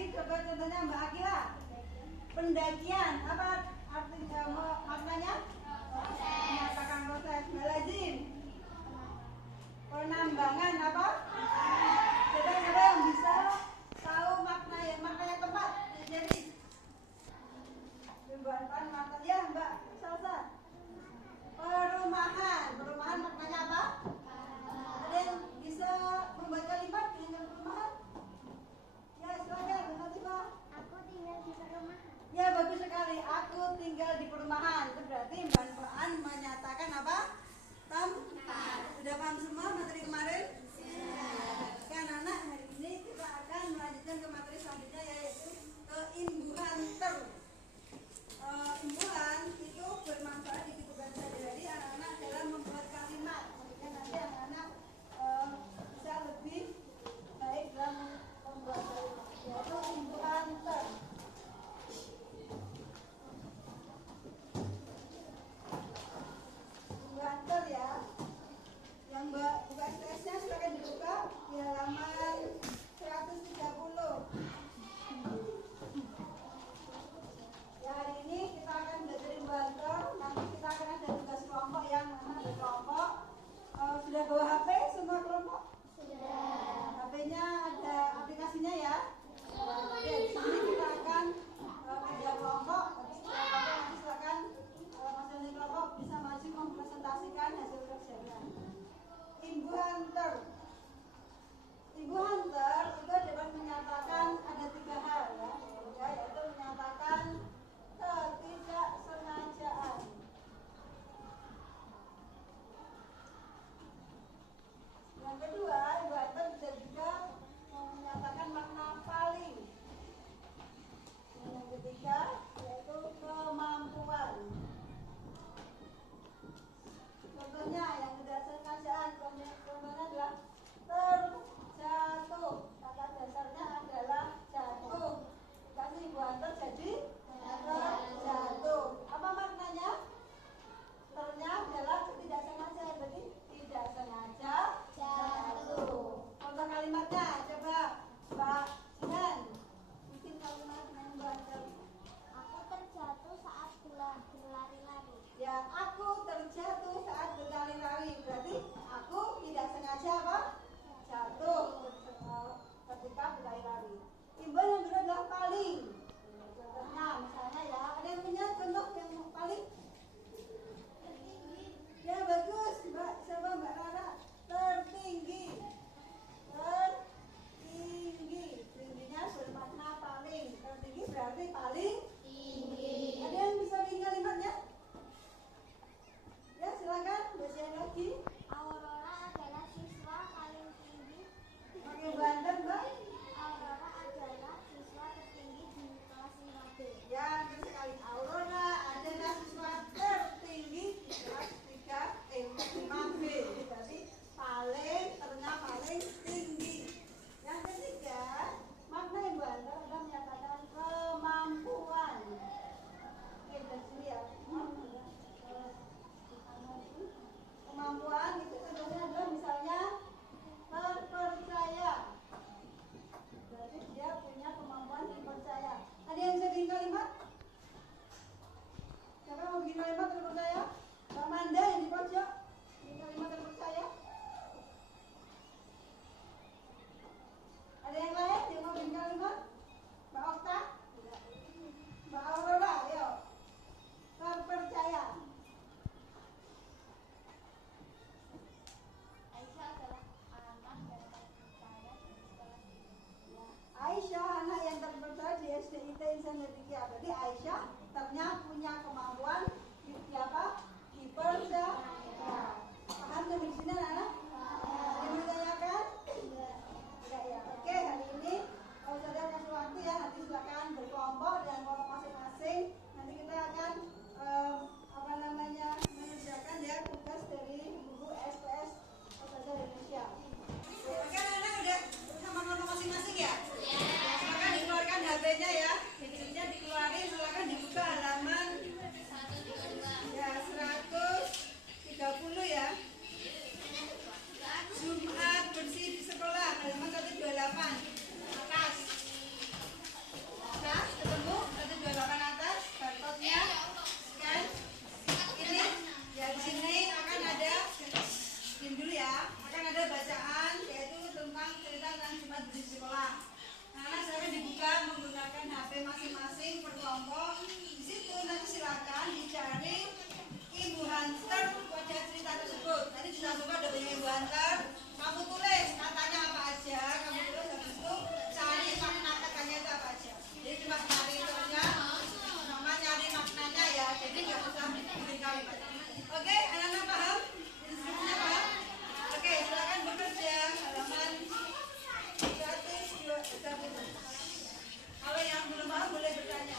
lagi coba contohnya Mbak Akila. Pendakian apa artinya maknanya? Menyatakan proses. Mbak Lazim. Penambangan apa? Coba siapa yang bisa tahu maknanya tempat? Jadi pembuatan makna ya Mbak Salsa. Perumahan maknanya apa? Ada yang bisa membuat kalimat dengan perumahan? Ya silakan, Fatimah. Aku tinggal di perumahan. Ya bagus sekali. Aku tinggal di perumahan. Itu berarti perumahan menyatakan apa? Tempat. Sudah paham semua materi kemarin? Oke anak-anak, hari ini kita akan melanjutkan ke materi selanjutnya yaitu keimbuhan ter. Imbuhan itu bermanfaat di kehidupan sehari-hari anak-anak dalam membuat kalimat. Sehingga nanti anak-anak bisa lebih baik dalam membuat kalimat. Yaitu imbuhan ter. Imbuhan ter ya. Yang buka STS-nya silakan dibuka di halaman 130. Ya, hari ini kita akan belajar imbuhan ter. Nanti kita akan ada tugas kelompok yang ada kelompok. Sudah bawa HP semua kelompok? Sudah. HP-nya ada aplikasinya ya? Oke, di sini kita akan kerja kelompok. Nanti silakan masing-masing kelompok bisa maju mempresentasikan hasil kerjanya. Imbuhan ter. Imbuhan ter itu dapat menyatakan ada 3 hal ya, yaitu menyatakan ketidaksengajaan. Yang kedua, imbuhan ter bisa juga menyatakan makna paling. Yang ketiga yaitu kemampuan. Contohnya yang ketidaksengajaan, contohnya adalah terjatuh. Kata dasarnya adalah jatuh. Kasih imbuhan ter jadi terjatuh. Apa maknanya? Ternya adalah ketidaksengajaan, berarti tidak sengaja jatuh. Contoh kalimatnya coba Mbak Jihan. Mungkin kalimat yang imbuhan ter. Aku terjatuh saat berlari-lari. Ya, aku terjatuh saat berlari-lari. Berarti aku tidak sengaja apa? Jatuh ketika berlari-lari. Imbuhan yang kedua adalah paling. Contohnya misalnya ya, ada yang punya contoh yang paling? Ya bagus, Mbak. Siapa Mbak Rara? Tertinggi. Tertinggi. Tingginya bermakna paling. Tertinggi berarti paling tinggi. Ada yang bisa bikin kalimatnya? Ya silakan, bacain lagi. Aurora adalah siswa paling tinggi. Pakai banter Mbak. Aurora adalah siswa tertinggi di kelas 5B. Ya, betul sekali. Aurora adalah siswa tertinggi di kelas 5B. Berarti paling, ternyata paling tinggi. Yang ketiga, makna yang banter adalah menyatakan kemampuan. Oke, dari sini ya. Kemampuan itu contohnya adalah misalnya terpercaya. Berarti dia punya kemampuan dipercaya. Ada yang bisa bikin kalimat? Siapa mau bikin kalimat terpercaya? Mbak Manda yang di pojok bikin kalimat terpercaya. Ada yang lain yang mau bikin kalimat? Mbak Okta? Mbak Aurora, ayo. Terpercaya. Aisyah adalah anak yang terpercaya di sekolah ini. Aisyah anak yang terpercaya di SDIT Insan Nedikia. Berarti Aisyah ternyata punya kemampuan di apa? Dipercaya. Paham sampai di sini anak-anak? Yang ditanyakan? Enggak ya. Oke, hari ini kalau sudah kasih waktu ya, nanti silakan berkelompok dan kelompok masing-masing. Nanti kita akan mengerjakan ya tugas dari guru SPS Bahasa Indonesia. Oke, anak-anak udah sama kelompok masing-masing ya? Silakan dikeluarkan HP-nya ya. Gadgetnya dikeluarin, silakan dibuka halaman kelompok. Di situ nanti silakan dicari Ibu Hunter pada cerita tersebut. Nanti di coba ada banyak Ibu Hunter. Kamu tulis katanya apa aja. Kamu tulis habis itu cari makna katanya itu apa aja. Jadi cuma cari itu aja. Sama nyari maknanya ya. Jadi nggak usah bikin kalimat. Oke, anak-anak paham? Instruksinya paham? Oke, silakan bekerja halaman 121. Kalau yang belum paham boleh bertanya.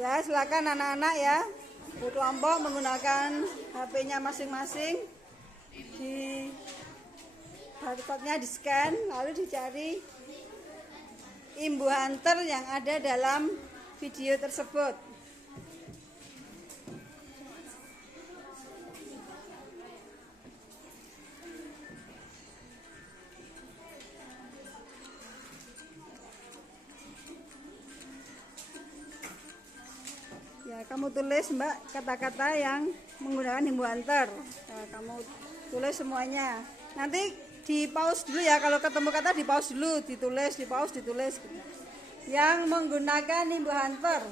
Ya, silakan anak-anak ya. Berkelompok menggunakan HP-nya masing-masing. Di barcode-nya di-scan, lalu dicari Ibu Hunter yang ada dalam video tersebut. Ya, kamu tulis Mbak kata-kata yang menggunakan Ibu Hunter. Nah, kamu tulis semuanya. Nanti di pause dulu ya, kalau ketemu kata di pause dulu, ditulis, di pause, ditulis. Yang menggunakan Ibu Hunter.